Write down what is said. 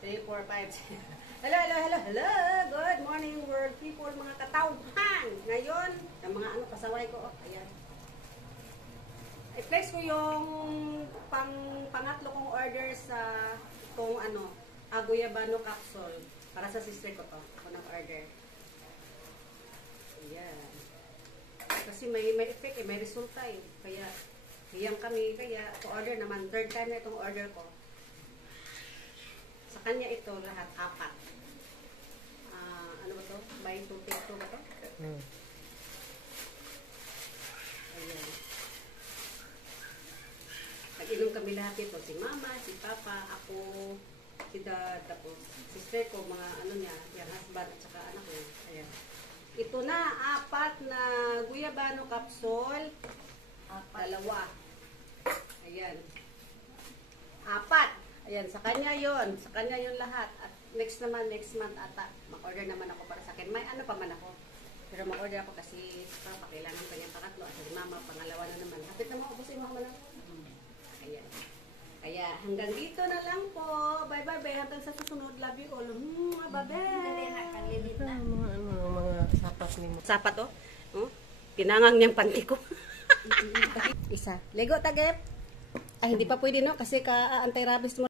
3, 4, 5. Hello, hello, hello, hello. Good morning, world people, mga katauhan. Ngayon, yung mga pasaway ko. Oh, ayan. I-place ko yung pangatlo kong order sa itong Guyabano capsule. Para sa sister ko to. Ako nag-order. Ayan. Kasi may effect may resulta eh. Kaya, hiyang kami. Kaya, order naman. Third time na itong order ko. Sa kanya ito, lahat, 4. Ano ba to? Buy 2, take 2 ba to? Ayan. Nag-inom kami lahat ito. Si mama, si papa, ako, si dad, tapos sister ko, mga niya, yung husband at saka anak ko. Ayan. Ito na, 4 na Guyabano capsule. 2. Ayan. 4. Ayan, sa kanya yon, sa kanya yon lahat. At next month ata, mag-order naman ako para sa akin. May pa man ako. Pero mag-order ako kasi kailangan pa niyang pangatlo. At si mama, pangalawa na naman. Kapit na mo, ubusin mo naman ako. Ayan. Kaya hanggang dito na lang po. Bye-bye. Hanggang sa susunod. Love you all. Bye-bye. Mga sapat ni mo. Sapat to? Pinangang niyang panty ko. Isa. Lego, tagip. Ay, hindi pa pwede no? Kasi ka-anti-rabies mo.